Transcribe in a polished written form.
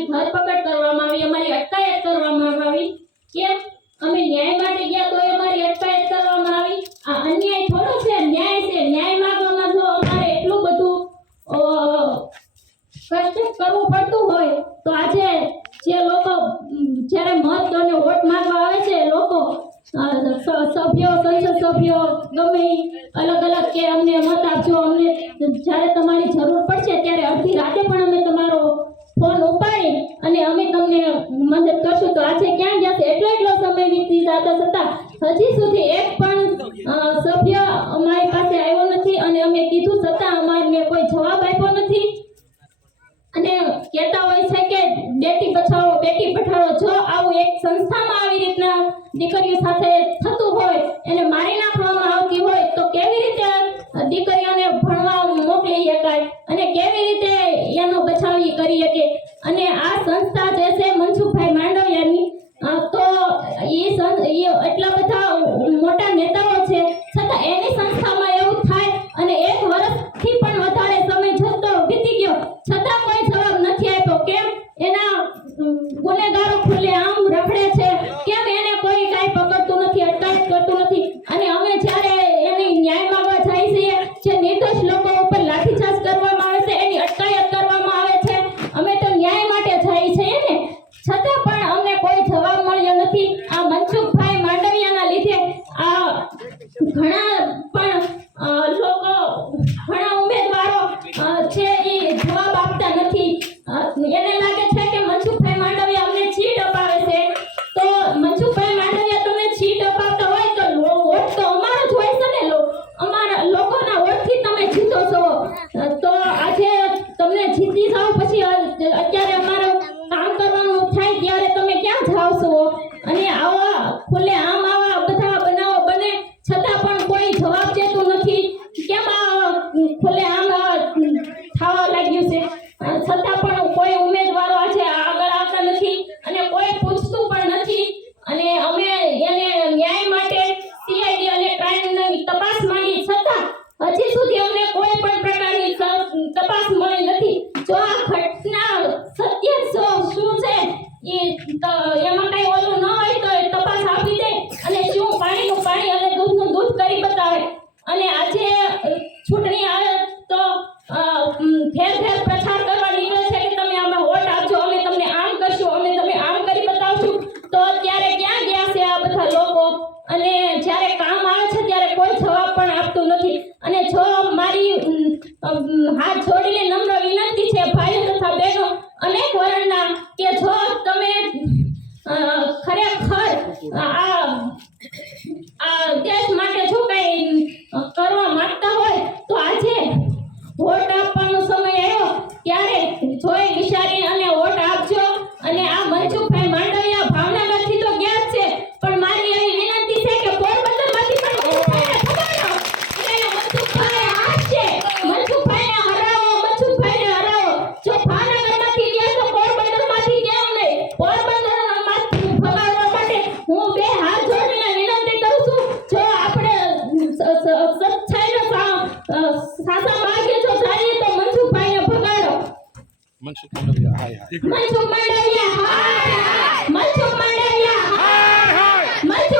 અમારી ધરપકડ કરવામાં આવી, અમારી અટકાયત કરવામાં આવી। કેમ? અમે ન્યાય માટે ગયા તો અમારી અટકાયત કરવામાં આવી। આ અન્યાય થોડો છે, ન્યાય છે। ન્યાય માંગવામાં જો અમારે એટલું બધું કષ્ટ કરવું પડતું હોય તો આજે જે લોકો જ્યારે મત અને વોટ માંગવા આવે છે, લોકો સભ્યો, સંસદ સભ્યો ગમે અલગ અલગ કે અમને મત આપજો, અમને જ્યારે તમારી જરૂર પડશે ત્યારે અડધી રાતે પણ અમે તમારો ફોન ઉપાડી અને અમે તમને મદદ કરશું। તો આજે ક્યાં જશે? એટલો સમય વીતી જતા છતાં હજી સુધી એક પણ સભ્ય અમારી પાસે આવ્યો નથી અને અમે કીધું છતાં અમારને કોઈ જવાબ આપ્યો નથી। અને કહેતા હોય છે કે બેટી બચાવો બેટી પઢાઓ। જો આવું એક સંસ્થામાં આવી રીતના દીકરીઓ સાથે થતું હોય, એને મારી નાખવામાં આવતી હોય તો કેવી રીતે દીકરીઓને ભણવા મોકલી શકાય અને કેવી રીતે એનો બચાવ કરી શકે? અને આ સંસ્થા જે છે મનસુખભાઈ માંડવિયાની, તો એ એટલા બધા મોટા નેતાઓ છે છતાં એની સંસ્થામાં એવું થાય અને 1 વર્ષથી પણ વધારે સમય જતો વીતી ગયો છતાં કોઈ જવાબ નથી આપ્યો। કેમ? એના ગુનેગારો ખુલ્લે આમ રખડે છે, કેમ એને કોઈ કાંઈ પકડતું નથી, અટકાયત કરતું નથી? અને અમે જ્યારે એની ન્યાય માંગવા જાય છીએ, જે નિર્દોષ લોકો ઉપર લાઠીચાર્જ કરવામાં આવે છે, એની અટકાયત કરવામાં આવે છે, અમે તો ન્યાય માટે જાય છીએ ને, છતાં પણ અમને કોઈ જવાબ મળ્યો નથી। આ મનસુખભાઈ માંડવિયાના લીધે આ ઘણા પણ લોકો, ઘણા ઉમેદવારો છે એ જવાબ આપતા નથી। એને લાગે છે કે મનસુખભાઈ માંડવિયા અમને ચીટ અપાવે છે। તો મનસુખભાઈ માંડવિયા તમને ચીટ અપાવતા હોય તો વોટ તો અમારો જ હોય છે ને, અમારા લોકોના વોટથી તમે જીતો છો। તો આજે તમને જીતી જાઓ પછી અત્યારે અમારું કામ કરવાનું થાય ત્યારે તમે ક્યાં જાઓ છો? અને આવા ખુલ્લે આમ આવા બધા બનાવો બને છતાં પણ કોઈ જવાબ દેતું નથી। કેમ આ ખુલ્લે આમ થવા લાગ્યું છે? છતાં પણ કોઈ ઉમેદવારો આજે આગળ આવતા નથી અને કોઈ પૂછતું પણ નથી। અને અમે એને ન્યાય માટે સીઆઈડી અને ક્રાઇમની તપાસ માંગી છતાં હજી સુધી અમને કોઈ પણ પ્રકારની તપાસ મળી નથી। જો આ ઘટના સત્ય શું છે એમાં કઈ ઓલું ન હોય તો તપાસ આપી દે અને શું પાણીનું પાણી અને દૂધનું દૂધ કરી બતાવે। અને આજે ચૂંટણી આવે તો ઘેર ઘેર પ્રચાર કરવા નીકળે છે કે તમે આમાં વોટ આપજો, અમે તમને આમ કરશું, અમે તમે આમ કરી બતાવશું। તો અત્યારે ક્યાં ગયા છે આ બધા લોકો? અને જ્યારે કામ આવે છે ત્યારે કોઈ જવાબ પણ આપતું નથી। અને જો મારી હાથ જોડીને નમ્ર વિનંતી છે ભાઈઓ તથા બહેનો અનેક વર્ણના, કે જો તમે ખરેખર આ દેશ માટે જો કંઈ કરવા માંગતા હોય તો આજે વોટ આપવાનો સમય આવ્યો ત્યારે જોઈ વિચારી અને વોટ આપજો। અને આ મનસુખભાઈ માંડવિયા ભાવનગરથી તો ગયા જ છે, પણ મારી એવી વિનંતી છે કે પોરબંદરમાંથી પણ મનસુખભાઈ હાથ છે, મનસુખભાઈને હરાવો, મનસુખભાઈને હરાવો। જો ભાવનગરમાંથી ગયા તો પોરબંદરમાંથી કેમ નહીં? પોરબંદરમાંથી ભગાડવા માટે હું 2 હાથ જોડીને વિનંતી કરું છું। જો આપણે સચ્ચાઈનો સાચા માર્ગે જો જઈએ તો મનસુખભાઈને ભગાડો। મનસુખ માંડવિયા હાય હાય, મનસુખ માંડવિયા હાય હાય, મનસુખ માંડવિયા હાય હાય, મનસુખ